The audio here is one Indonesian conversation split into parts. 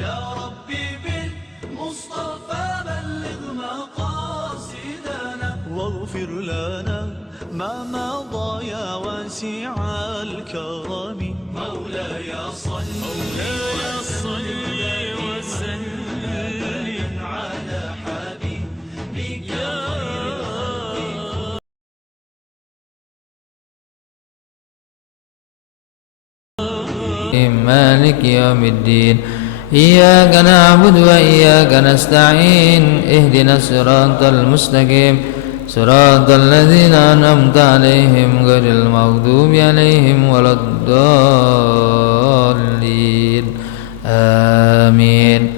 يا ربي بالمصطفى بلغ مقاصدنا واغفر لنا ما مضى يا واسع الكرم. مولاي صل وسلم على حبيبك مالك يوم الدين. إياك نعبد وإياك نستعين. اهدنا الصراط المستقيم صراط الذين أنعمت عليهم غير المغضوب عليهم ولا الضالين آمين.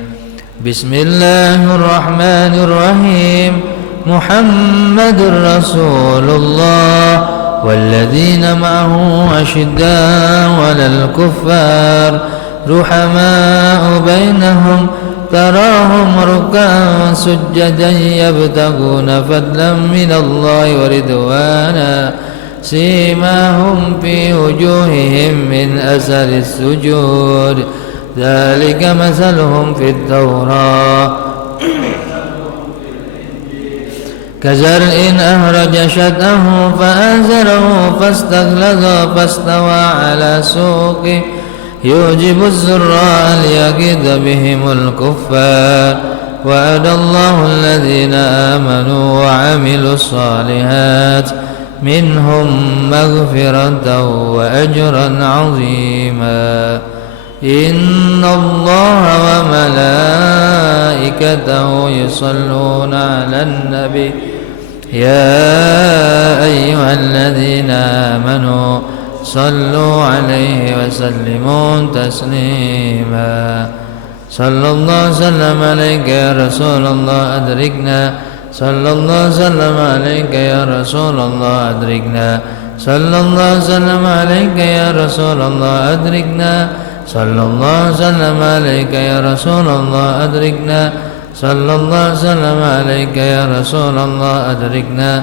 بسم الله الرحمن الرحيم. محمد رسول الله والذين معه أشداء على الكفار رحماء بينهم تراهم ركعا سجدا يبتغون فضلا من الله ورضوانا سيماهم في وجوههم من أثر السجود ذلك مثلهم في التوراة كزرع أخرج شطأه فآزره فاستغلظ فاستوى على سوقه يعجب الزراع ليغيظ بهم الكفار. وعد الله الذين آمنوا وعملوا الصالحات منهم مغفرة وأجرا عظيما. إن الله وملائكته يصلون على النبي يا أيها الذين آمنوا صلوا عليه وسلموا تسليما. صلى الله وسلم عليك يا رسول الله أدركنا. صلى الله وسلم عليك يا رسول الله أدركنا. صلى الله وسلم عليك يا رسول الله أدركنا. صلى الله وسلم عليك يا رسول الله أدركنا. صلى الله وسلم عليك يا رسول الله أدركنا.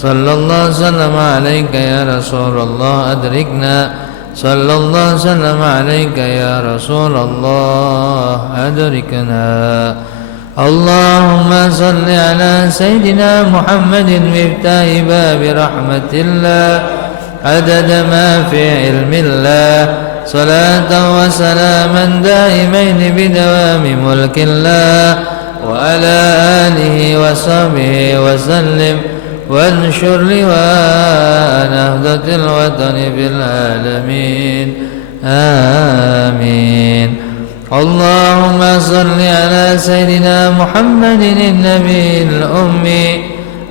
صلى الله وسلم عليك يا رسول الله أدركنا. صلى الله وسلم عليك يا رسول الله أدركنا. اللهم صل على سيدنا محمد مفتاح باب رحمة الله عدد ما في علم الله صلاة وسلاما دائمين بدوام ملك الله وعلى آله وصحبه وسلم وانشر لواء نهضة الوطن في العالمين آمين. اللهم صل على سيدنا محمد النبي الأمي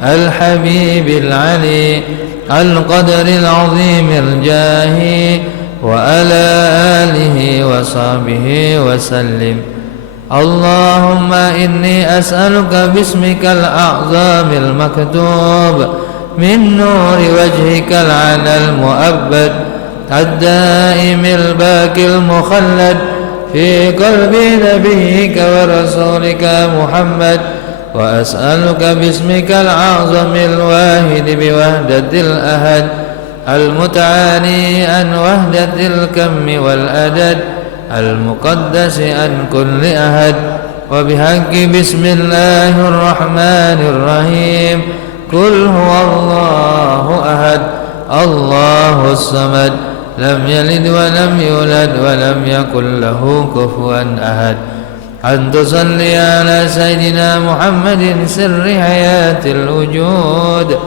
الحبيب العلي القدر العظيم الجاهي وعلى آله وصحبه وسلم. اللهم إني أسألك باسمك الأعظم المكتوب من نور وجهك العلى المؤبد الدائم الباقي المخلد في قلب نبيك ورسولك محمد. وأسألك باسمك الأعظم الواحد بوحدة الأحد المتعالي عن وحدة الكم والأدد المقدس عن كل أحد وبحق بسم الله الرحمن الرحيم. قل هو الله أحد الله الصمد لم يلد ولم يولد ولم يكن له كفوا أحد. أن تصلي على سيدنا محمد سر حياة الوجود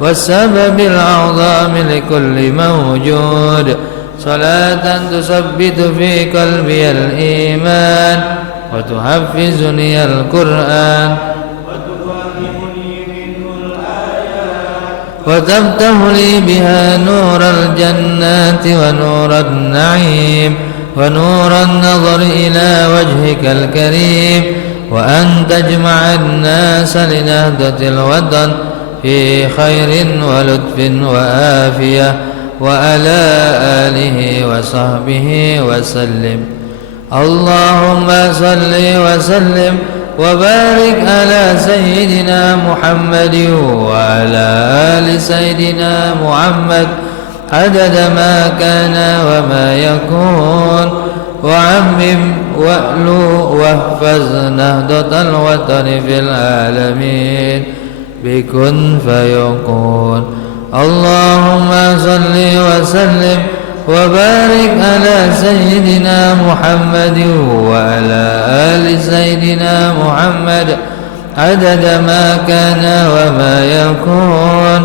والسبب الأعظم لكل موجود صلاة تثبت في قلبي الإيمان وتحفظني القرآن وتفتح لي بها نور الجنات ونور النعيم ونور النظر إلى وجهك الكريم وأن تجمع الناس لنهضة الوطن في خير ولطف وآفية وعلى آله وصحبه وسلم. اللهم صل وسلم وبارك على سيدنا محمد وعلى آل سيدنا محمد عدد ما كان وما يكون وعمم وألو واحفظ نهضة الوطن في العالمين بكن فيكون. اللهم صل وسلم وبارك على سيدنا محمد وعلى آل سيدنا محمد عدد ما كان وما يكون.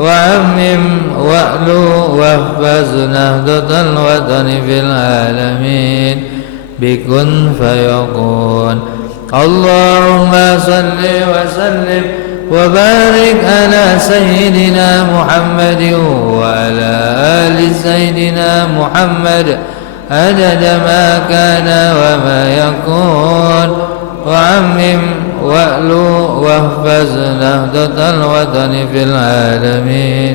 وعمم وألو واحفظ نهضة الوطن في العالمين بكن فيكون. اللهم صل وسلم وبارك على سيدنا محمد وعلى آل سيدنا محمد عدد ما كان وما يكون. وعمم وألو واحفظ نهضة الوطن في العالمين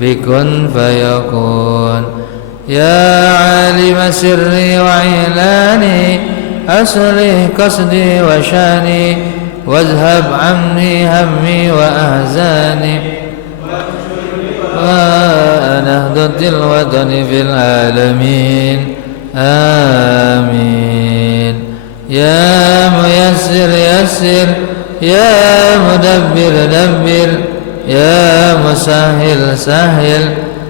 بكن فيكون. يا عالم سري وعلاني أصلح قصدي وشاني واذهب عني همي وأحزاني ونهضة الوطن في العالمين آمين. يا ميسر يسر يا مدبر دبر يا مسهل سهل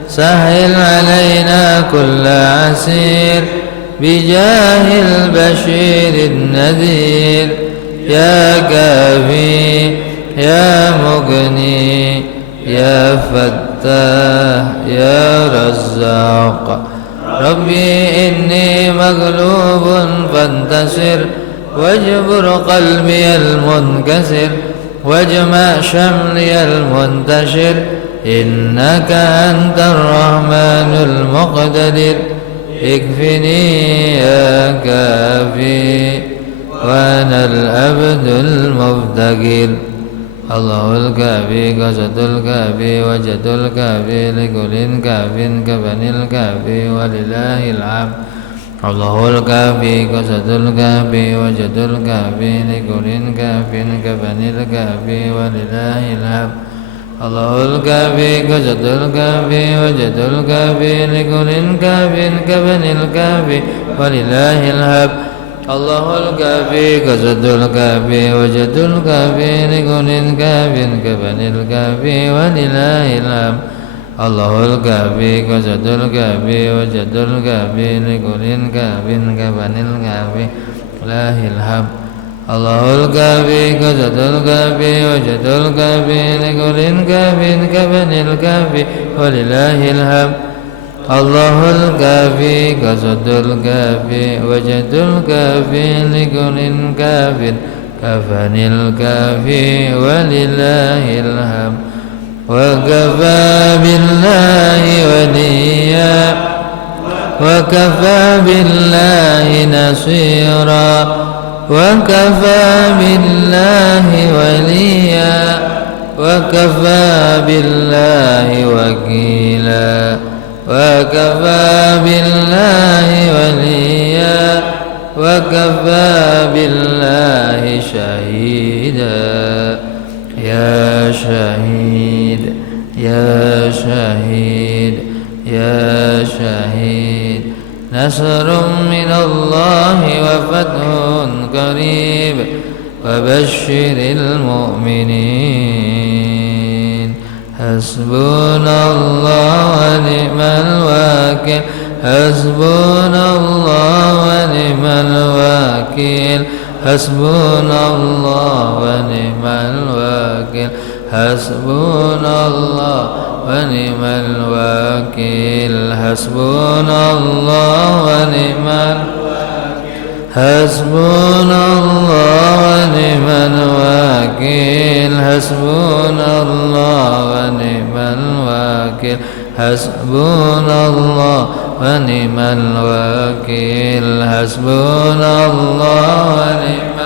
سهل علينا كل عسير بجاه البشير النذير. يا كافي يا مغني يا فتاح يا رزاق. ربي إني مغلوب فانتصر واجبر قلبي المنكسر واجمع شملي المنتشر. إنك أنت الرحمن المقتدر اكفني يا كافي وأنا العبد المفتقر. الله الكافي قصد الكافي وجد الكافي لكل كاف كبني الكافي ولله الحمد. الله الكافي قصد الكافي وجد الكافي لكل كاف كبني الكافي ولله الحمد. الله الكافي قصد الكافي وجد الكافي لكل كاف كبني الكافي ولله الحمد. الله الكافي قصد الكافي وجد الكافي لكل كاف كبني الكافي ولله الحمد. الله الكافي قصد الكافي وجد الكافي لكل كاف كبني الكافي ولله الحمد. الله الكافي قصد الكافي وجد الكافي لكل كاف كبني الكافي ولله الحمد. الله الكافي قصد الكافي وجد الكافي لكل كاف كفني الكافي ولله الحمد. وكفى بالله وليا وكفى بالله نصيرا وكفى بالله وليا وكفى بالله وكيلا وكفى بالله وليا وكفى بالله شهيدا. يا شهيد يا شهيد يا شهيد. نصر من الله وفتح قريب وبشر المؤمنين. حسبنا الله ونعم الوكيل حسبنا الله ونعم الوكيل حسبنا الله ونعم الوكيل حسبنا الله ونعم الوكيل حسبنا الله ونعم حسبنا الله ونعم الوكيل حسبنا الله ونعم الوكيل حسبنا الله ونعم الوكيل حسبنا الله ونعم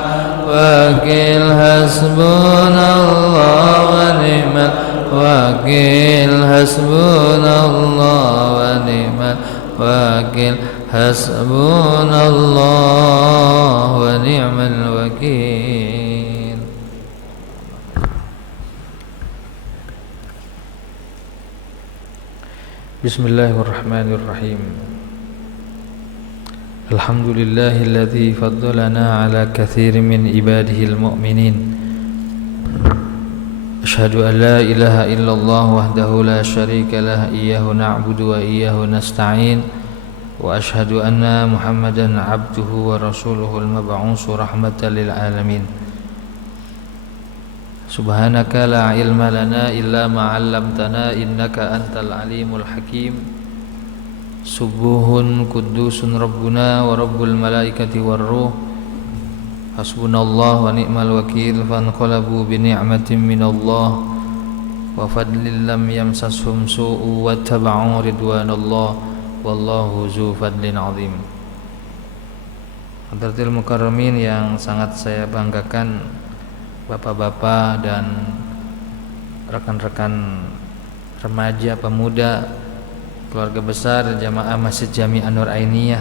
الوكيل حسبنا الله ونعم الوكيل حسبنا الله ونعم الوكيل حسبنا الله ونعم الوكيل. Bismillahirrahmanirrahim. الحمد لله الذي فضلنا على كثير من عباده المؤمنين أشهد أن لا إله إلا الله وحده لا شريك له إياه نعبد وإياه نستعين وأشهد أن محمدا عبده ورسوله المبعوث رحمة للعالمين سبحانك لا علم لنا إلا ما علمتنا إنك أنت العليم الحكيم Subuhun kudusun Rabbuna wa Rabbul malaikati warruh Hasbunallah wa ni'mal wakil fanqalabu bi ni'matin minallah wa fadlin lam yamsashum su'u wa taba'u ridwanallah wallahu zu fadlin azim. Hadratil mukarramin yang sangat saya banggakan, bapak-bapak dan rekan-rekan remaja pemuda keluarga besar jamaah Masjid Jami An-Nur Ainiyah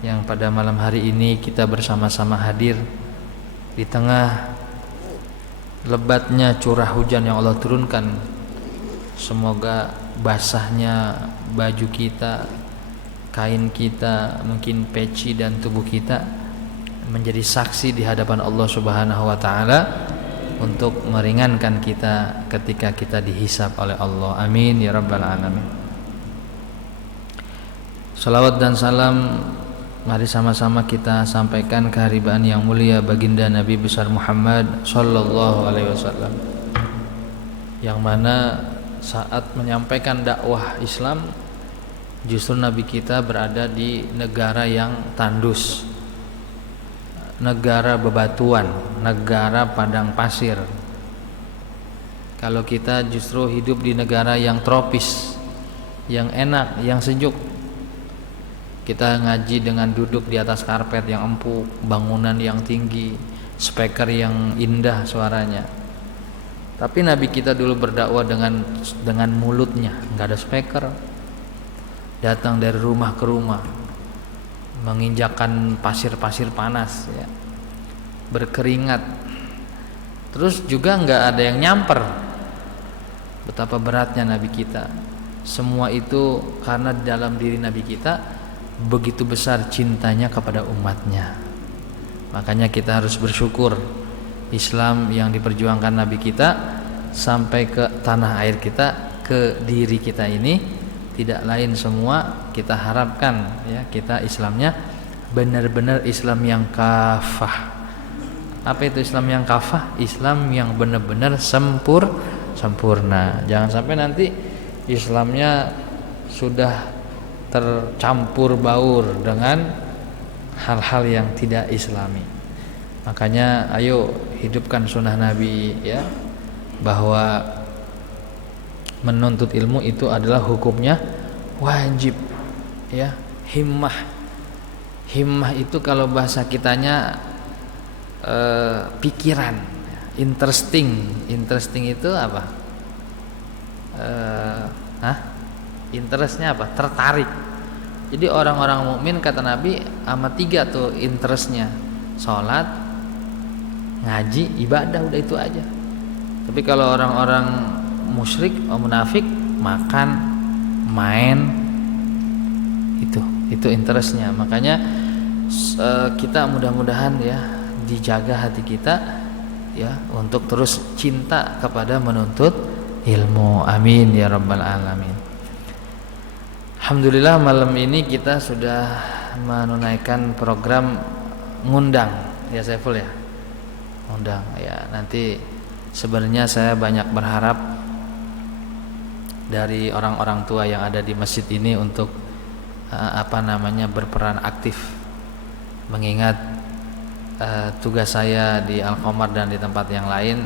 yang pada malam hari ini kita bersama-sama hadir di tengah lebatnya curah hujan yang Allah turunkan. Semoga basahnya baju kita, kain kita, mungkin peci dan tubuh kita menjadi saksi di hadapan Allah Subhanahu wa taala untuk meringankan kita ketika kita dihisab oleh Allah. Amin ya rabbal alamin. Salawat dan salam mari sama-sama kita sampaikan keharibaan yang mulia baginda Nabi besar Muhammad sallallahu alaihi wasallam, yang mana saat menyampaikan dakwah Islam justru Nabi kita berada di negara yang tandus, negara bebatuan, negara padang pasir. Kalau kita justru hidup di negara yang tropis, yang enak, yang sejuk. Kita ngaji dengan duduk di atas karpet yang empuk, bangunan yang tinggi, speaker yang indah suaranya. Tapi Nabi kita dulu berdakwah dengan mulutnya, nggak ada speaker. Datang dari rumah ke rumah, menginjakan pasir-pasir panas, ya, berkeringat. Terus juga nggak ada yang nyamper. Betapa beratnya Nabi kita. Semua itu karena dalam diri Nabi kita begitu besar cintanya kepada umatnya. Makanya kita harus bersyukur Islam yang diperjuangkan Nabi kita sampai ke tanah air kita, ke diri kita ini, tidak lain semua kita harapkan ya, kita Islamnya benar-benar Islam yang kafah. Apa itu Islam yang kafah? Islam yang benar-benar sempurna. Jangan sampai nanti Islamnya sudah tercampur baur dengan hal-hal yang tidak islami. Makanya ayo hidupkan sunnah Nabi ya, bahwa menuntut ilmu itu adalah hukumnya wajib ya. Himmah itu kalau bahasa kitanya pikiran. Interesting itu apa? Interestnya apa? Tertarik. Jadi orang-orang mukmin kata Nabi sama 3 tuh interestnya: sholat, ngaji, ibadah, udah itu aja. Tapi kalau orang-orang musyrik, munafik, makan, main, itu interestnya. Makanya kita mudah-mudahan ya dijaga hati kita ya untuk terus cinta kepada menuntut ilmu. Amin ya rabbal alamin. Alhamdulillah malam ini kita sudah menunaikan program ngundang ya Saiful ya. Ngundang ya, nanti sebenarnya saya banyak berharap dari orang-orang tua yang ada di masjid ini untuk berperan aktif, mengingat tugas saya di Al-Qamar dan di tempat yang lain.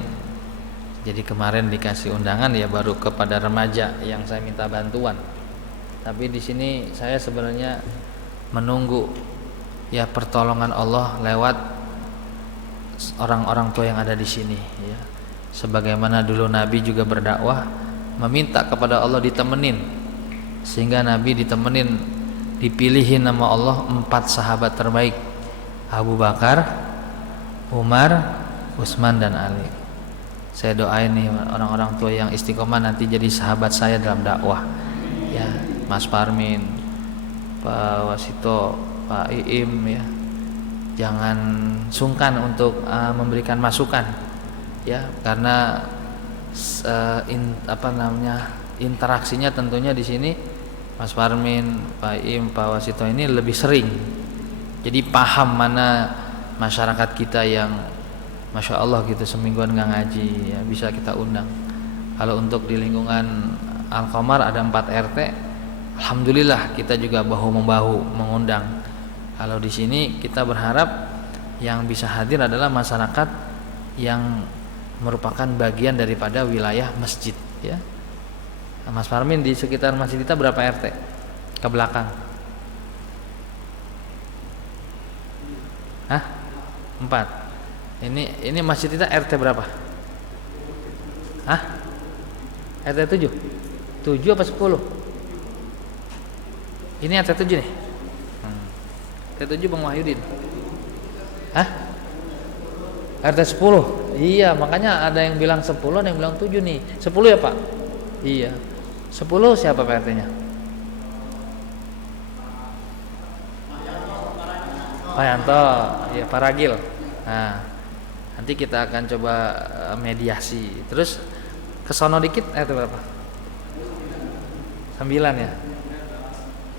Jadi kemarin dikasih undangan ya baru kepada remaja yang saya minta bantuan. Tapi di sini saya sebenarnya menunggu ya pertolongan Allah lewat orang-orang tua yang ada di sini ya. Sebagaimana dulu Nabi juga berdakwah meminta kepada Allah ditemenin, sehingga Nabi dipilihin nama Allah 4 sahabat terbaik: Abu Bakar, Umar, Utsman dan Ali. Saya doain nih orang-orang tua yang istiqomah nanti jadi sahabat saya dalam dakwah ya. Mas Parmin, Pak Wasito, Pak Iim ya, jangan sungkan untuk memberikan masukan ya, karena interaksinya tentunya di sini Mas Parmin, Pak Iim, Pak Wasito ini lebih sering, jadi paham mana masyarakat kita yang Masya Allah gitu semingguan nggak ngaji ya, bisa kita undang. Kalau untuk di lingkungan Al-Qamar ada 4 RT, alhamdulillah kita juga bahu-membahu mengundang. Kalau di sini kita berharap yang bisa hadir adalah masyarakat yang merupakan bagian daripada wilayah masjid ya. Mas Parmin, di sekitar masjid kita berapa RT ke belakang? Hah? 4. Ini masjid kita RT berapa? Hah? RT 7? 7 apa 10? Ini RT 7 nih? RT 7 Bang Wahyudin. Hah? RT 10? Iya, makanya ada yang bilang 10, ada yang bilang 7 nih. 10 ya Pak? Iya. 10 siapa Pak RT-nya? Pak Yanto, ya Pak Ragil. Nah, nanti kita akan coba mediasi. Terus ke sono dikit RT berapa? 9 ya?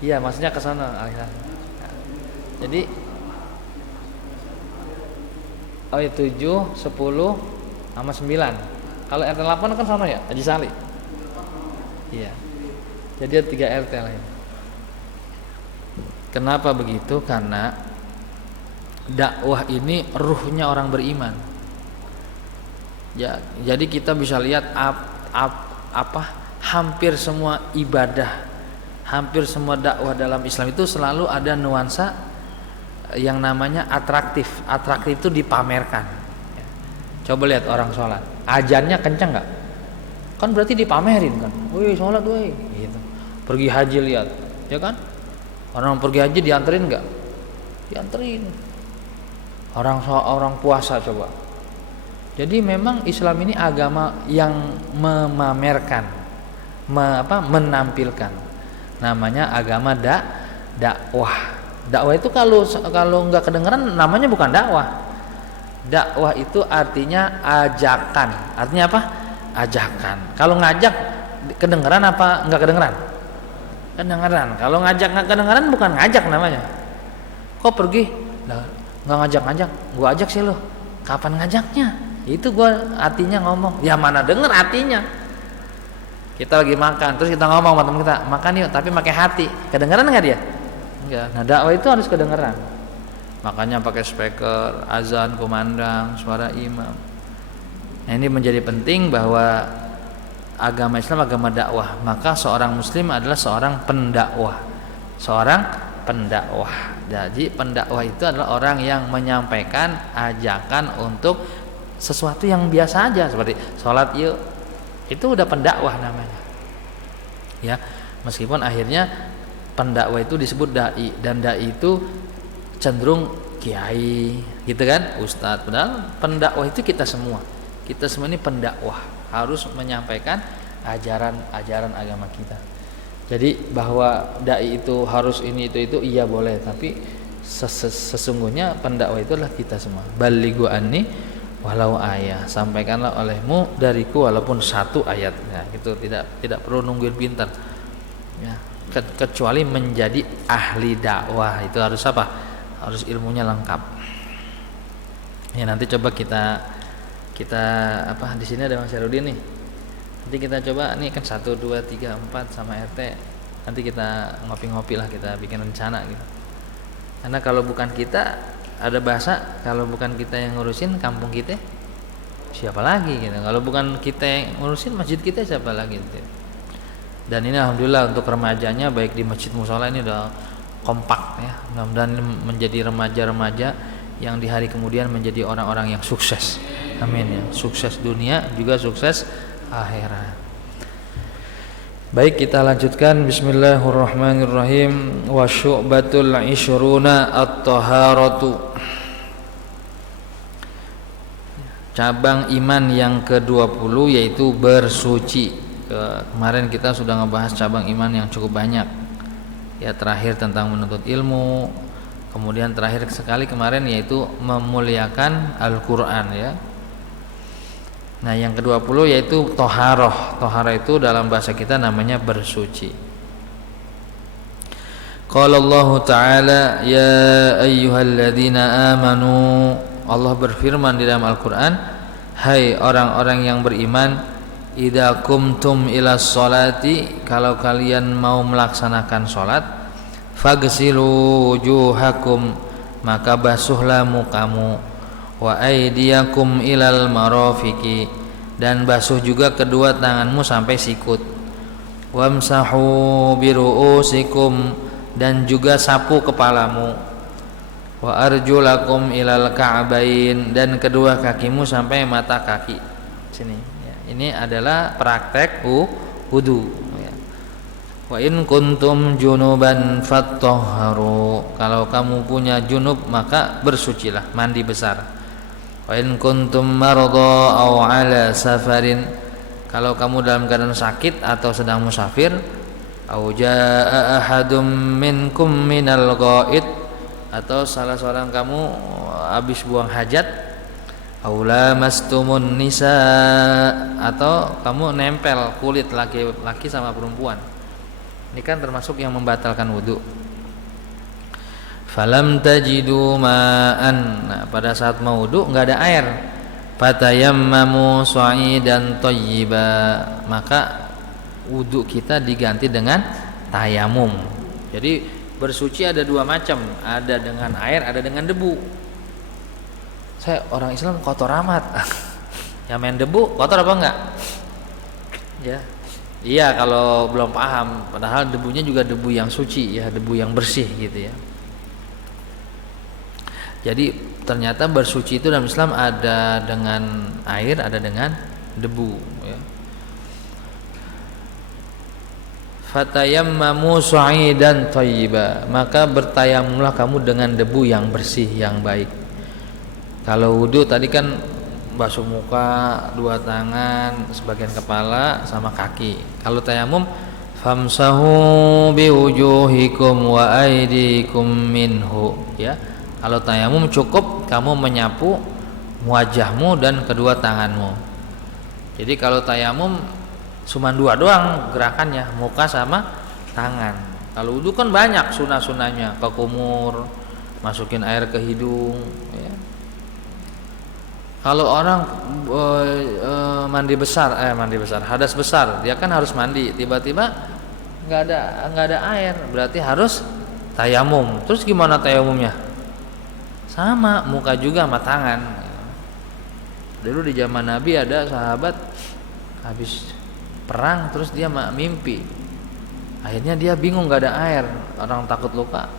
Iya, maksudnya ke sono. Jadi 7, 10 sama 9. Kalau RT 8 kan sono ya, Haji Sali. Iya. Jadi ada 3 RT lain. Kenapa begitu? Karena dakwah ini ruhnya orang beriman. Ya, jadi kita bisa lihat hampir semua ibadah, hampir semua dakwah dalam Islam itu selalu ada nuansa yang namanya atraktif. Atraktif itu dipamerkan. Coba lihat orang sholat, azannya kencang nggak? Kan berarti dipamerin kan. Wih sholat wih, gitu. Pergi haji lihat, ya kan? Orang pergi haji dianterin nggak? Dianterin. Orang puasa coba. Jadi memang Islam ini agama yang memamerkan, menampilkan. Namanya agama dakwah. Dakwah itu kalau nggak kedengeran namanya bukan dakwah. Dakwah itu artinya ajakan. Artinya apa? Ajakan. Kalau ngajak kedengeran apa nggak kedengeran? Kedengeran. Kalau ngajak nggak kedengeran bukan ngajak namanya. Kok pergi? Nah, nggak ngajak-ngajak. Gua ajak sih lo. Kapan ngajaknya? Itu gua artinya ngomong. Ya mana denger artinya? Kita lagi makan, terus kita ngomong sama teman kita, makan yuk, tapi pakai hati. Kedengeran nggak dia? Enggak. Nah dakwah itu harus kedengeran. Makanya pakai speaker, azan, kumandang, suara imam. Nah, ini menjadi penting bahwa agama Islam agama dakwah. Maka seorang muslim adalah seorang pendakwah. Seorang pendakwah. Jadi pendakwah itu adalah orang yang menyampaikan ajakan untuk sesuatu yang biasa aja seperti sholat yuk. Itu udah pendakwah namanya. Ya, meskipun akhirnya pendakwah itu disebut dai, dan dai itu cenderung kiai, gitu kan, ustadz. Padahal pendakwah itu kita semua ini pendakwah, harus menyampaikan ajaran agama kita. Jadi bahwa dai itu harus ini itu iya boleh, tapi sesungguhnya pendakwah itu adalah kita semua. Balighu anni walau ayat, sampaikanlah olehmu dariku walaupun 1 ayat. Nah, itu tidak perlu nungguin pintar. Ya, kecuali menjadi ahli dakwah itu harus apa? Harus ilmunya lengkap. Ya nanti coba kita di sini ada Bang Syarudin nih. Nanti kita coba nih kan 1, 2, 3, 4 sama RT. Nanti kita ngopi-ngopi lah, kita bikin rencana gitu. Karena kalau bukan kita, ada bahasa, kalau bukan kita yang ngurusin kampung kita, siapa lagi gitu. Kalau bukan kita yang ngurusin masjid kita, siapa lagi gitu. Dan ini alhamdulillah untuk remajanya baik di Masjid Mushola ini udah kompak ya. Mudah-mudahan menjadi remaja-remaja yang di hari kemudian menjadi orang-orang yang sukses. Amin ya. Sukses dunia juga sukses akhirat. Baik, kita lanjutkan. Bismillahirrahmanirrahim. Wa syu'batul 'ishruna at-taharatu. Cabang iman yang ke-20 yaitu bersuci. Kemarin kita sudah ngebahas cabang iman yang cukup banyak. Ya, terakhir tentang menuntut ilmu, Kemudian terakhir sekali kemarin yaitu memuliakan Al-Qur'an ya. Nah, yang ke-20 yaitu toharoh. Toharoh itu dalam bahasa kita namanya bersuci. Qala Allah Ta'ala ya ayyuhalladzina amanu. Allah berfirman di dalam Al-Qur'an, hai orang-orang yang beriman, idza qumtum ilas sholati, kalau kalian mau melaksanakan salat, fagsilu wujuhakum, maka basuhlah mukamu, wa aydiyakum ilal marafiqi, dan basuh juga kedua tanganmu sampai sikut, wamsahu biruusikum, dan juga sapu kepalamu, wa arjulakum ilal ka'bain, dan kedua kakimu sampai mata kaki. Sini ya. Ini adalah praktek wudu ya. Wa in kuntum junuban fattahharu, kalau kamu punya junub maka bersucilah, mandi besar. Wa in kuntum marada aw ala safarin, kalau kamu dalam keadaan sakit atau sedang musafir, au jaa ahadum minkum minal ghaid, atau salah seorang kamu habis buang hajat, au lamastumun nisa, atau kamu nempel kulit laki-laki sama perempuan. Ini kan termasuk yang membatalkan wudu. Falam tajidu ma'an, nah, pada saat mau wudu nggak ada air, fatayammamu sha'idan thayyiba, maka wudu kita diganti dengan tayamum. Jadi bersuci ada dua macam, ada dengan air, ada dengan debu. Saya orang Islam kotor amat. Yang main debu kotor apa enggak? Ya. Iya, kalau belum paham, padahal debunya juga debu yang suci ya, debu yang bersih gitu ya. Jadi ternyata bersuci itu dalam Islam ada dengan air, ada dengan debu ya. Fatayammamu sha'idan thayyiba, maka bertayamumlah kamu dengan debu yang bersih, yang baik. Kalau wudu tadi kan basuh muka, dua tangan, sebagian kepala sama kaki. Kalau tayamum, famsahu biwujuhikum wa aydikum minhu ya. Kalau tayamum cukup kamu menyapu wajahmu dan kedua tanganmu. Jadi kalau tayamum cuma dua doang gerakannya, muka sama tangan. Kalau wudu kan banyak sunah-sunahnya, ke kumur, masukin air ke hidung ya. Kalau orang mandi besar, hadas besar, dia kan harus mandi, tiba-tiba nggak ada air, berarti harus tayamum. Terus gimana tayamumnya? Sama, muka juga sama tangan. Dulu di zaman Nabi ada sahabat habis perang, terus dia mimpi. Akhirnya dia bingung, nggak ada air, orang takut luka.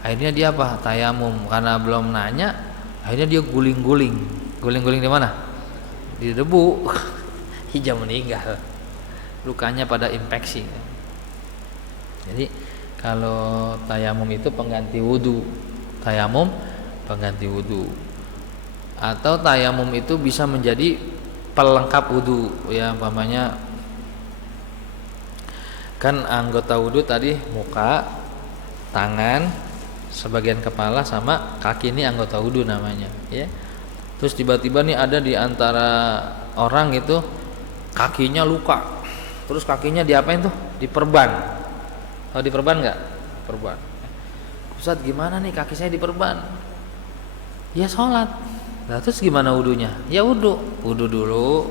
Akhirnya dia apa? Tayamum. Karena belum nanya, akhirnya dia guling-guling. Guling-guling di mana? Di debu. Hijau meninggal. Lukanya pada infeksi. Jadi kalau tayamum itu pengganti wudu. Tayamum pengganti wudu. Atau tayamum itu bisa menjadi pelengkap wudu ya, umpamanya kan anggota wudu tadi muka, tangan, sebagian kepala sama kaki, ini anggota wudu namanya ya. Terus tiba-tiba nih ada di antara orang itu kakinya luka, terus kakinya diapain tuh? Diperban. Tahu diperban nggak? Perban. Ustaz, gimana nih kaki saya diperban? Ya sholat. Nah terus gimana wudunya? Ya wudu dulu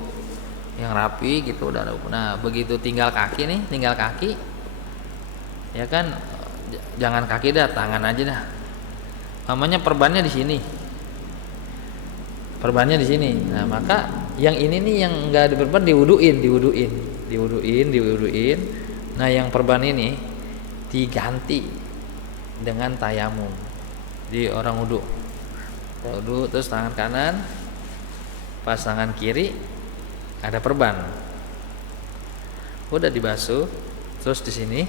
yang rapi gitu udah. Nah begitu tinggal kaki nih, ya kan, jangan kaki dah, tangan aja dah. Namanya perbannya di sini. Perbannya di sini. Nah maka yang ini nih yang nggak diperban diwuduin. Nah yang perban ini diganti dengan tayamum. Di orang wudu terus tangan kanan, pas tangan kiri ada perban, udah dibasuh, terus di sini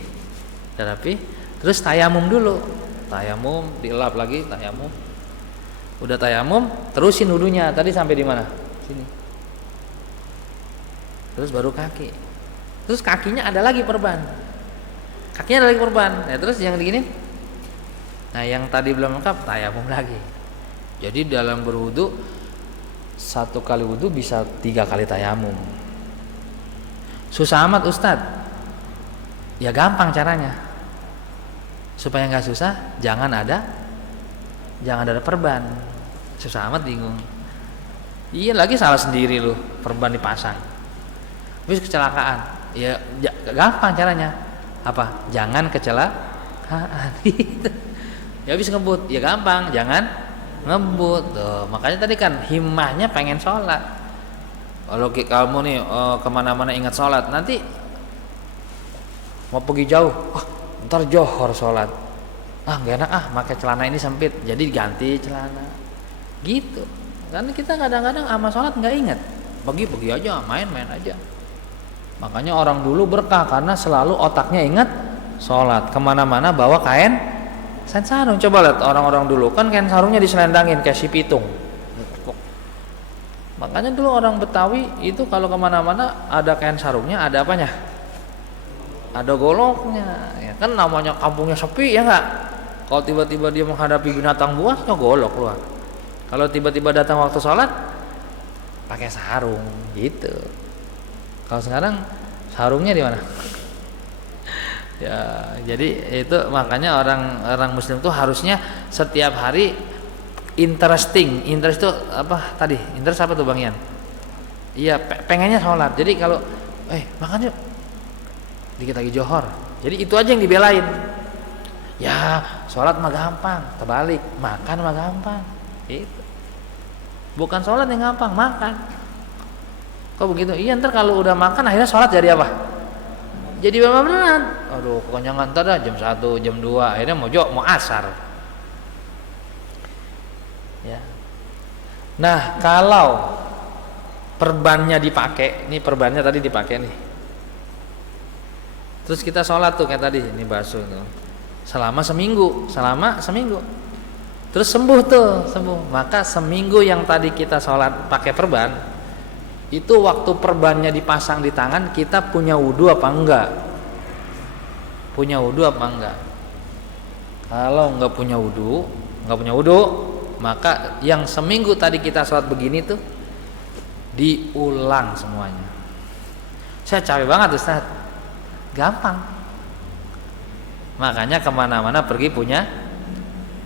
udah rapi, terus tayamum dulu, tayamum dielap lagi, tayamum, udah tayamum, terusin wudunya tadi sampai di mana? Sini, terus baru kaki, terus kakinya ada lagi perban, ya terus yang begini, Nah yang tadi belum lengkap tayamum lagi. Jadi dalam berwudu, 1 kali wudu bisa 3 kali tayamum. Susah amat Ustadz? Ya gampang caranya. Supaya nggak susah, jangan ada perban. Susah amat, bingung. Iya lagi salah sendiri loh, perban dipasang. Habis kecelakaan. Ya gampang caranya. Apa? Jangan kecelakaan. Ya habis ngebut, ya gampang, jangan ngebut. Tuh, makanya tadi kan himmahnya pengen sholat. Kalau kamu nih kemana-mana ingat sholat, nanti mau pergi jauh, ntar johor sholat, nggak enak pakai celana ini sempit, jadi ganti celana, gitu. Karena kita kadang-kadang sama sholat nggak ingat, pergi aja, main-main aja. Makanya orang dulu berkah karena selalu otaknya ingat sholat, kemana-mana bawa kain sarung. Coba lihat orang-orang dulu kan kain sarungnya diselendangin kayak si pitung. Makanya dulu orang Betawi itu kalau kemana-mana ada kain sarungnya, ada apanya? Ada goloknya. Ya kan namanya kampungnya sepi ya nggak? Kalau tiba-tiba dia menghadapi binatang buas, golok keluar. Kalau tiba-tiba datang waktu sholat, pakai sarung gitu. Kalau sekarang sarungnya di mana? Ya, jadi itu makanya orang Muslim tuh harusnya setiap hari interest itu apa tadi? Interest apa tuh Bang Ian? Iya, pengennya sholat. Jadi kalau makan yuk, dikit lagi johor. Jadi itu aja yang dibelain. Ya, sholat mah gampang, terbalik, makan mah gampang. Itu. Bukan sholat yang gampang, makan. Kok begitu? Iya, ntar kalau udah makan akhirnya sholat jadi apa? Jadi beneran. Aduh, kekenyangan ntar dah jam 1, jam 2, akhirnya mau asar. Ya. Nah, kalau perbannya dipakai, nih perbannya tadi dipakai nih. Terus kita sholat tuh kayak tadi, ini basuh tuh. Selama seminggu. Terus sembuh. Maka seminggu yang tadi kita sholat pakai perban, itu waktu perbannya dipasang di tangan, kita punya wudu apa enggak? Kalau nggak punya wudu, maka yang seminggu tadi kita sholat begini tuh diulang semuanya. Saya capek banget Ustaz. Gampang. Makanya kemana-mana pergi punya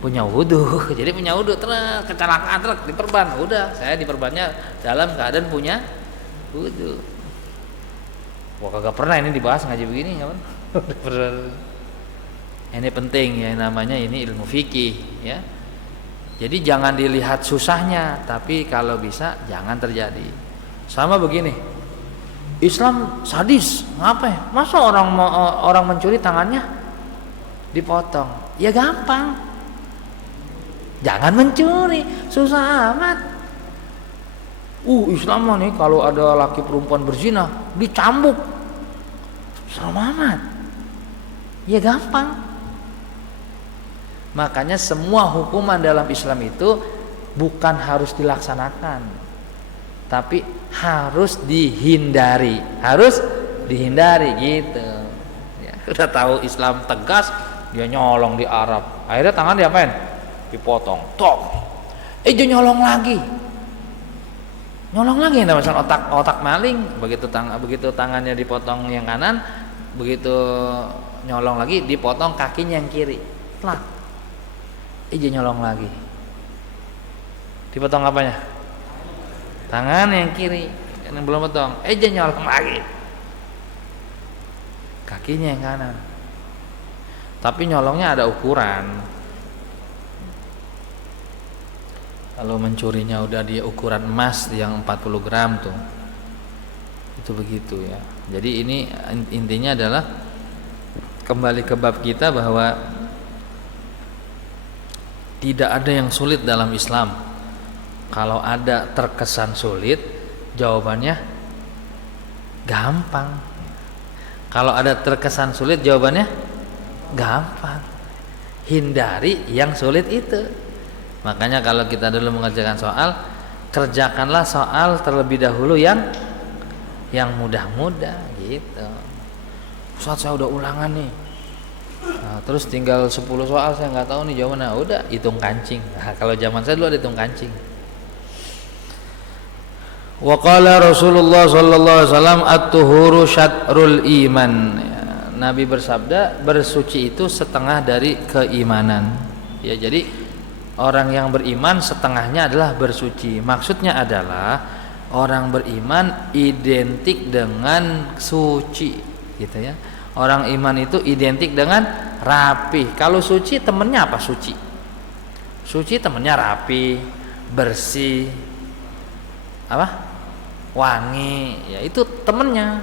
wudu. Jadi punya wudu, terus kecelakaan truk diperban, udah saya diperbannya dalam keadaan punya wudu. Wah kagak pernah ini dibahas ngaji begini ya kan? Ini penting ya, namanya ini ilmu fikih ya. Jadi jangan dilihat susahnya, tapi kalau bisa jangan terjadi. Sama begini, Islam sadis, ngapain? Masa orang mencuri tangannya dipotong? Ya gampang. Jangan mencuri, susah amat. Islam mah nih kalau ada laki perempuan berzina dicambuk, serem amat. Ya gampang. Makanya semua hukuman dalam Islam itu bukan harus dilaksanakan, tapi harus dihindari gitu. Ya, udah tahu Islam tegas, dia nyolong di Arab, akhirnya tangan diapain? Dipotong, tok. Dia nyolong lagi, misalnya otak maling, begitu tangannya dipotong yang kanan, begitu nyolong lagi dipotong kakinya yang kiri, lah. Dia nyolong lagi, dipotong apanya? Tangan yang kiri yang belum potong, dia nyolong lagi, kakinya yang kanan. Tapi nyolongnya ada ukuran. Kalau mencurinya udah di ukuran emas yang 40 gram tuh, itu begitu ya. Jadi ini intinya adalah kembali ke bab kita bahwa tidak ada yang sulit dalam Islam. Kalau ada terkesan sulit, jawabannya gampang. Kalau ada terkesan sulit, jawabannya gampang. Hindari yang sulit itu. Makanya kalau kita dulu mengerjakan soal, kerjakanlah soal terlebih dahulu yang mudah-mudah gitu. Ustaz saya udah ulangan nih. Nah, terus tinggal 10 soal saya nggak tahu nih jawabannya. Udah hitung kancing. Nah, kalau zaman saya dulu ada hitung kancing. Wa qala Rasulullah sallallahu alaihi wasallam at-tuhuru syatrul iman. Ya, Nabi bersabda, bersuci itu setengah dari keimanan. Ya, jadi orang yang beriman setengahnya adalah bersuci. Maksudnya adalah orang beriman identik dengan suci, gitu ya. Orang iman itu identik dengan rapi. Kalau suci temennya apa? Suci. Suci temennya rapi, bersih, apa? Wangi. Ya itu temennya.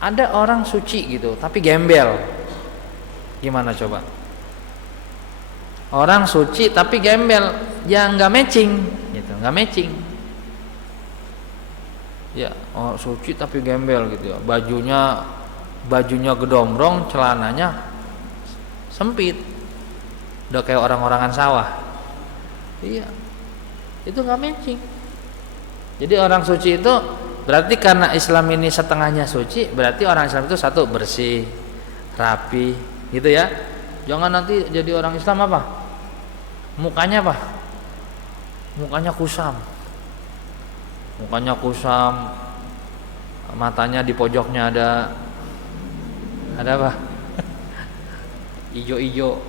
Ada orang suci gitu, tapi gembel. Gimana coba? Orang suci tapi gembel, ya nggak matching, gitu, nggak matching. Ya, oh, suci tapi gembel gitu ya. Bajunya gedombrong, celananya sempit. Udah kayak orang-orangan sawah. Iya. Itu nggak matching. Jadi orang suci itu berarti karena Islam ini setengahnya suci, berarti orang Islam itu satu bersih, rapi, gitu ya. Jangan nanti jadi orang Islam apa? Mukanya apa? Mukanya kusam. Mukanya kusam, matanya di pojoknya ada apa? Ijo-ijo,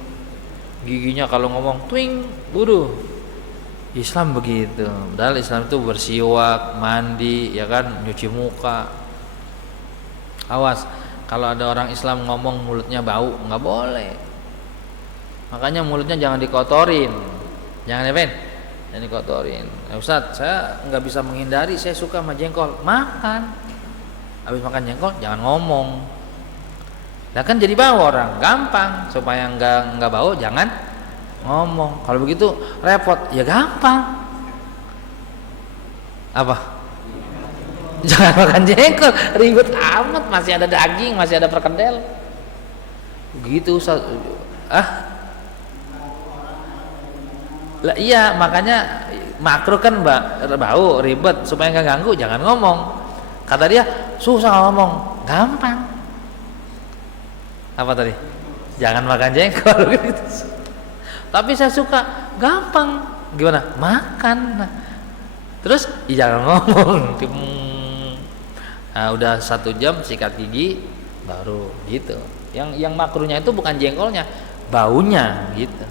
giginya kalau ngomong twing, buru. Islam begitu. Padahal Islam itu bersiwak, mandi, ya kan, nyuci muka. Awas, kalau ada orang Islam ngomong mulutnya bau, nggak boleh. Makanya mulutnya jangan dikotorin. Jangan apain? Jangan dikotorin. Ustaz, saya nggak bisa menghindari, saya suka sama jengkol. Makan. Habis makan jengkol jangan ngomong. Nah kan jadi bau orang, gampang. Supaya nggak bau jangan ngomong. Kalau begitu repot, ya gampang. Apa? Jangan makan jengkol, ribet amat, masih ada daging, masih ada perkedel. Begitu Ustaz. Lah iya, makanya makruh kan bau, ribet, supaya nggak ganggu jangan ngomong. Kata dia susah ngomong, gampang. Apa tadi? Jangan makan jengkol gitu. Tapi saya suka, gampang. Gimana? Makan. Nah, terus jangan ngomong. Nah, udah 1 jam sikat gigi baru gitu. Yang makruhnya itu bukan jengkolnya, baunya gitu.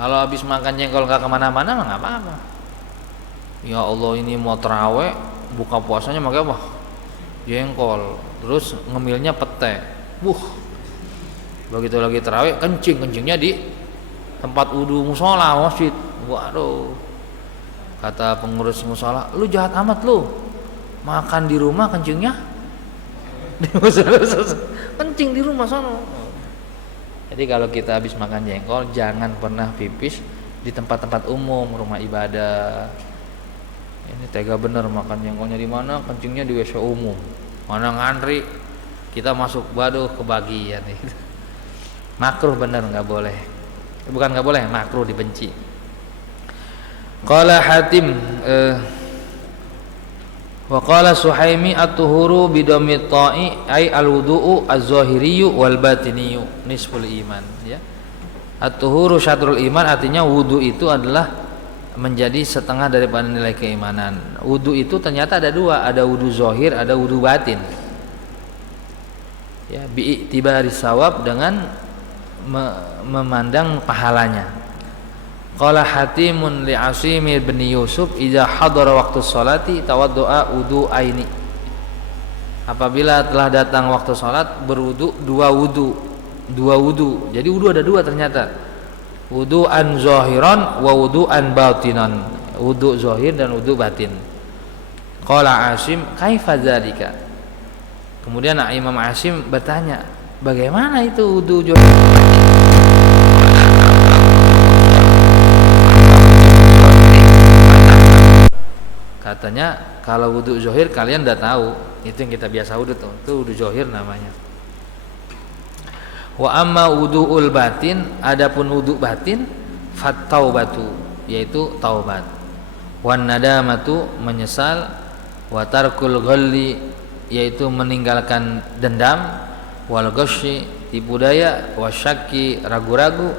Kalau habis makan jengkol nggak kemana-mana mah nggak apa-apa. Ya Allah, ini mau terawih, buka puasanya pakai apa? Jengkol. Terus ngemilnya pete. Begitu lagi terawih kencingnya di tempat wudu musola masjid. Waduh, kata pengurus musola, lu jahat amat lu, makan di rumah kencingnya di musola. Kencing di rumah sono. Jadi kalau kita habis makan jengkol jangan pernah pipis di tempat-tempat umum, rumah ibadah. Ini tega bener, makan jengkolnya di mana, kencingnya di WC umum, mana ngantri, kita masuk, waduh kebagian. Makruh bener, nggak boleh. Bukan nggak boleh, makruh, dibenci. Qala Hatim wa qala Suhaimi at-tuhuru bidhammi ta'i ay al-wudu'u az-zahiriyyu wal batiniyyu nisful iman, ya. At-tuhuru syatrul iman artinya wudu itu adalah menjadi setengah daripada nilai keimanan. Wudu itu ternyata ada 2, ada wudu zahir, ada wudu batin. Ya, bi i'tibari sawab, dengan memandang pahalanya. Qala Hatimun li Asim bin Yusuf idza hadara waktu sholati tawaddu'a wudu'aini. Apabila telah datang waktu salat berwudu 2 wudu. Jadi wudu ada 2 ternyata. Wudu'an zahiran wa wudu'an batinan. Wudu zahir dan wudu batin. Qala Asim kaifa dzalika? Kemudian Imam Asim bertanya, bagaimana itu wudu zahir? Katanya kalau wudu zahir kalian udah tahu, itu yang kita biasa wudu tuh, itu wudu zahir namanya. Wa amma wudu'ul batin, adapun wudu batin, fat taubatu, yaitu taubat. Wan nadamatu, menyesal. Wa tarkul ghalli, yaitu meninggalkan dendam. Wal ghasyi, tipu daya, wasyaki, ragu-ragu,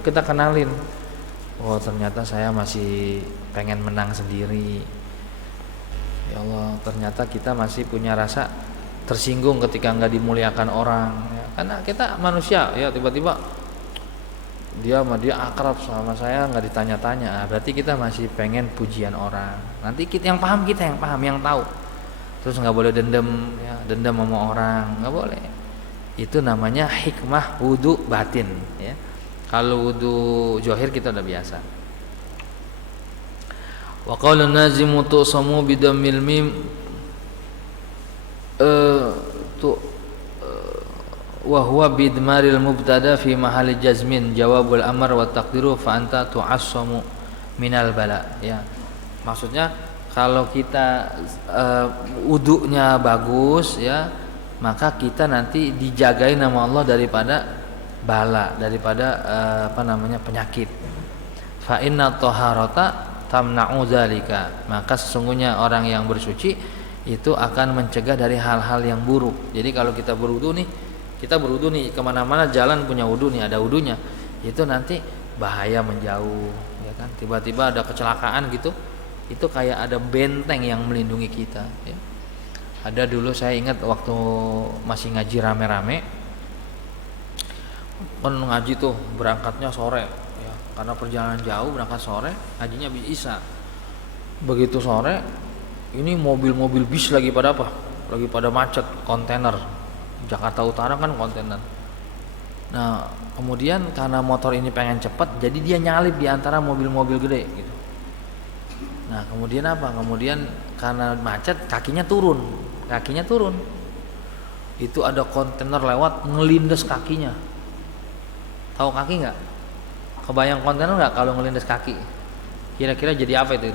kita kenalin, oh ternyata saya masih pengen menang sendiri. Ya Allah, ternyata kita masih punya rasa tersinggung ketika nggak dimuliakan orang, ya, karena kita manusia ya, tiba-tiba dia akrab sama saya nggak ditanya-tanya, berarti kita masih pengen pujian orang. Nanti kita yang paham, yang tahu. Terus nggak boleh dendam, ya, dendam sama orang nggak boleh. Itu namanya hikmah wudu batin, ya. Kalau wudu johir kita udah biasa. Wa qala nazimu tusamu bidammil mim wa huwa bidmaril mubtada fi mahalli jazmin jawabul amr wa taqdiru fa anta tu'assamu minal bala, ya. Maksudnya kalau kita wudunya bagus, ya, maka kita nanti dijagain nama Allah daripada bala, daripada penyakit. Fa inna taharata tamna'u dzalika, maka sesungguhnya orang yang bersuci itu akan mencegah dari hal-hal yang buruk. Jadi kalau kita berwudu nih kemana-mana jalan punya wudu nih, ada wudunya, itu nanti bahaya menjauh, ya kan. Tiba-tiba ada kecelakaan gitu, itu kayak ada benteng yang melindungi kita, ya. Ada dulu saya ingat waktu masih ngaji rame-rame, kan ngaji tuh berangkatnya sore, ya, karena perjalanan jauh, berangkat sore, ngajinya bisa. Begitu sore, ini mobil-mobil bis lagi pada macet, kontainer. Jakarta Utara kan kontainer. Nah, kemudian karena motor ini pengen cepat, jadi dia nyalip di antara mobil-mobil gede gitu. Nah, kemudian apa? Kemudian karena macet, kakinya turun. Itu ada kontainer lewat ngelindes kakinya. Tahu kaki nggak? Kebayang kontainer nggak kalau ngelindes kaki? Kira-kira jadi apa itu?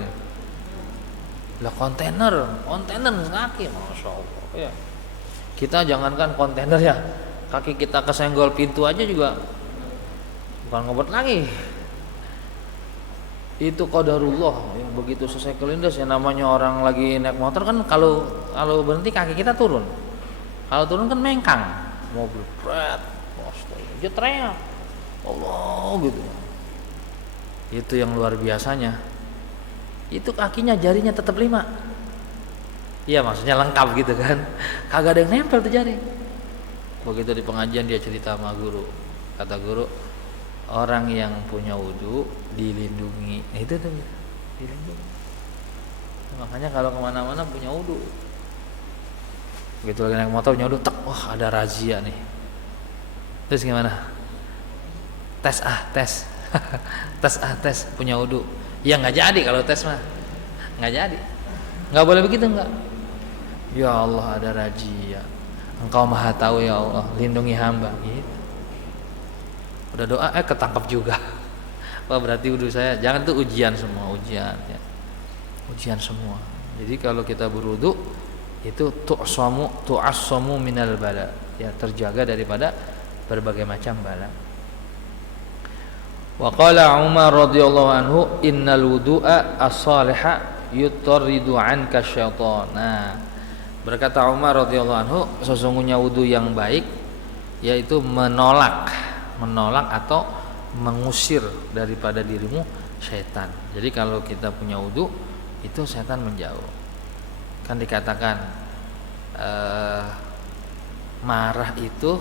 Lah kontainer kaki, masya Allah. Ya. Kita jangankan kontainer ya, kaki kita kesenggol pintu aja juga bukan ngebet lagi. Itu qadarullah, ya, begitu selesai kelindes, ya namanya orang lagi naik motor kan, kalau berhenti kaki kita turun. Kalau turun kan mengkang, mobil berat, dia teriak Allah gitu. Itu yang luar biasanya. Itu kakinya jarinya tetap 5. Iya, maksudnya lengkap gitu kan. Kagak ada yang nempel tuh jari. Begitu di pengajian dia cerita sama guru. Kata guru, orang yang punya wudu dilindungi. Nah, itu tuh dilindungi. Makanya kalau kemana-mana punya wudu. Begitu lagi naik motor punya wudu, wah ada razia nih. Terus gimana? Tes tes punya wudu. Ya nggak jadi kalau tes mah, nggak jadi. Nggak boleh begitu, nggak. Ya Allah, ada razia. Engkau maha tahu ya Allah, lindungi hamba. Gitu. Udah doa, ketangkap juga. Wah, berarti wudu saya, jangan tuh ujian semua, ujian ya. Ujian semua. Jadi kalau kita berwudu itu tu'assamu minal bala, ya, terjaga daripada berbagai macam bala. Wa qala Umar radhiyallahu anhu, innal wudu'a as-saliha yutarridu 'anka syaitan. Nah, berkata Umar radhiyallahu anhu, sesungguhnya wudu yang baik yaitu menolak atau mengusir daripada dirimu setan. Jadi kalau kita punya wudu itu setan menjauh. Kan dikatakan marah itu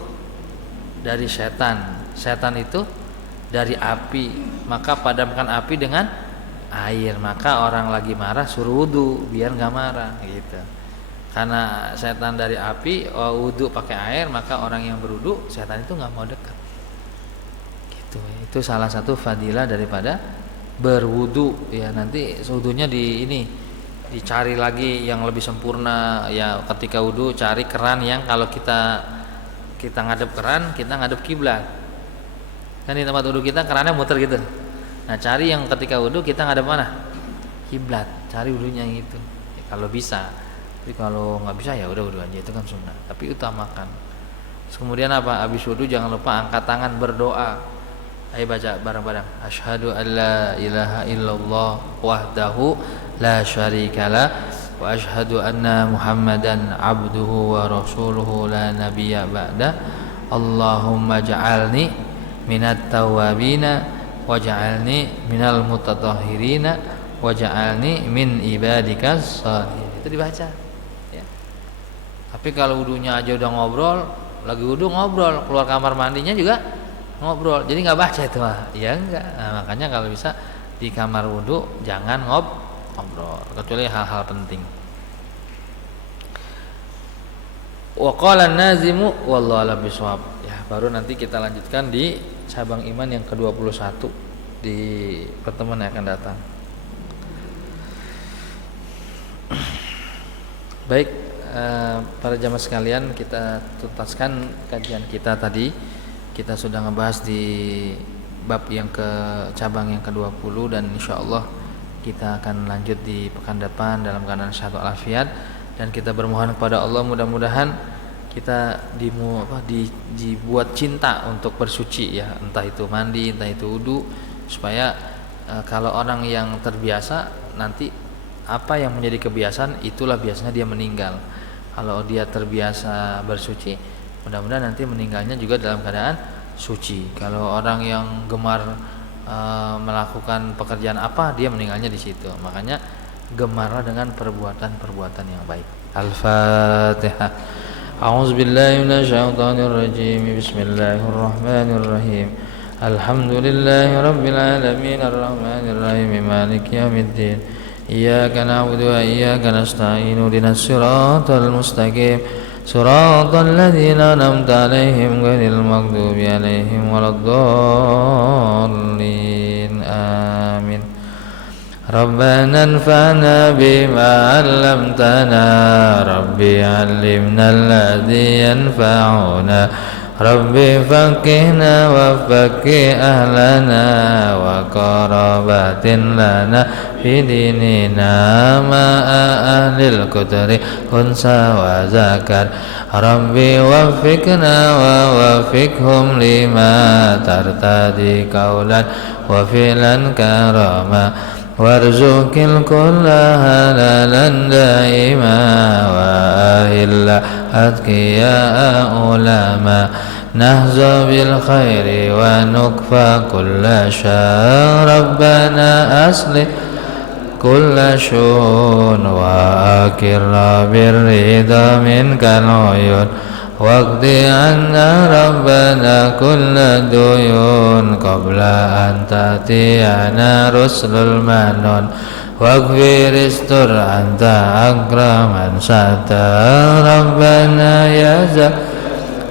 dari setan. Setan itu dari api, maka padamkan api dengan air. Maka orang lagi marah suruh wudu biar nggak marah gitu. Karena setan dari api, wudu pakai air, maka orang yang berwudu setan itu nggak mau dekat. Gitu. Itu salah satu fadilah daripada berwudu ya, nanti wudunya di ini dicari lagi yang lebih sempurna ya. Ketika wudu cari keran yang kalau kita ngadep keran, kita ngadep kiblat kan. Di tempat wudu kita kerannya muter gitu. Nah cari yang ketika wudu kita ngadep mana, kiblat, cari wudunya yang itu ya, kalau bisa. Tapi kalau nggak bisa ya udah wudu aja, itu kan sunnah, tapi utamakan. Terus kemudian apa, habis wudu jangan lupa angkat tangan berdoa. Ayo baca bareng-bareng, asyhadu alla ilaha illallah wahdahu la syarikalah wa asyhadu anna muhammadan abduhu wa rasuluhu la nabiyya ba'da. Allahumma ja'alni minat tawabina waj'alni minal mutatahhirina waj'alni min ibadikas shalihin. Itu dibaca ya. Tapi kalau wudunya aja udah ngobrol, lagi wudu ngobrol, keluar kamar mandinya juga ngobrol, jadi nggak baca itu mah ya enggak. Nah, makanya kalau bisa di kamar wudu jangan ngobrol kecuali hal-hal penting. Wa qala an-nazimu wallahu a'lam bishawab. Ya, baru nanti kita lanjutkan di cabang iman yang ke-21 di pertemuan yang akan datang. Baik, para jamaah sekalian, kita tuntaskan kajian kita tadi. Kita sudah ngebahas di bab yang ke cabang yang ke-20 dan insyaallah kita akan lanjut di pekan depan dalam keadaan sehat walafiat. Dan kita bermohon kepada Allah mudah-mudahan kita dibuat cinta untuk bersuci ya, entah itu mandi, entah itu wudu, supaya kalau orang yang terbiasa nanti apa yang menjadi kebiasaan itulah biasanya dia meninggal. Kalau dia terbiasa bersuci, mudah-mudahan nanti meninggalnya juga dalam keadaan suci. Kalau orang yang gemar melakukan pekerjaan apa, dia meninggalnya di situ. Makanya gemarlah dengan perbuatan-perbuatan yang baik. Al-Fatihah. A'udzubillahi minasyaitonir rajim. Bismillahirrahmanirrahim. Alhamdulillahi rabbil alamin arrahmanir rahim maliki yaumiddin. Iyyaka na'budu wa iyyaka nasta'in. Ihdinas siratal mustaqim. Siratal ladzina an'amta 'alaihim ghairil maghdubi 'alaihim waladdallin. Amin. Rabbana anfa'na bima 'allamtana. Rabbi 'allimna alladzi yanfa'una. Rabbi faqihna wa faqih ahlana wa qarabatin lana fi dinina ma'a ahlil qudri unsa wa zakar. Rabbi waffiqna wa waffiqhum lima tartadi qawlan wa fi'lan karama. Warzuqil kulla halalan daima wa ahilla atqiya ulama. Nahza bil khairi wa nukfa kulla syar. Rabbana aslih kulla syun wa akirna birrida minkal uyun. Waqdi anna rabbana kulla duyun qabla an tatiyana rusulul manon. Waghfir istur anta akraman satar. Rabbana ya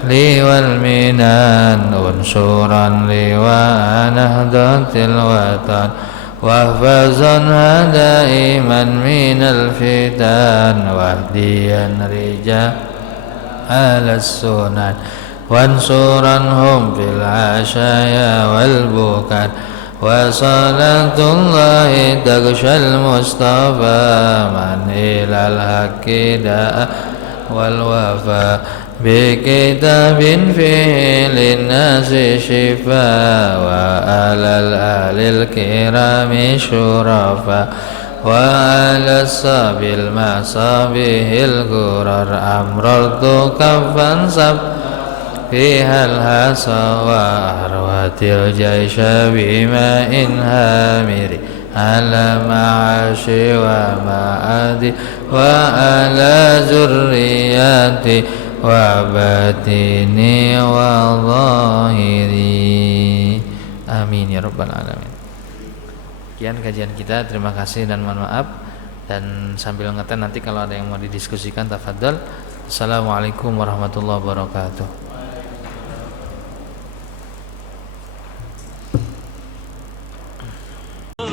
li wal minan unsuran li wa nahdatil watan. Wahfazan hadaiman minal fitan wahdiyan rijal alas sunan wansuranhum fil ashaya wal bukan. Wa salatullahi tagshal mustafa man ilal haqqi da'a wal wafa. Bi kitabin fihi linnasi shifa wa alal alil kirami syurafa. Wa ala sabil masabihil gurar amrartu kafan sab fihal hasa wa arwatil jaisha bima'in hamiri ala ma'ashi wa ma'adi wa ala zurriyati wa batini wa zahiri. Amin ya rabbal alamin. Sekian kajian kita, terima kasih dan mohon maaf. Dan sambil ngetes nanti kalau ada yang mau didiskusikan tafadhol. Assalamualaikum warahmatullahi wabarakatuh.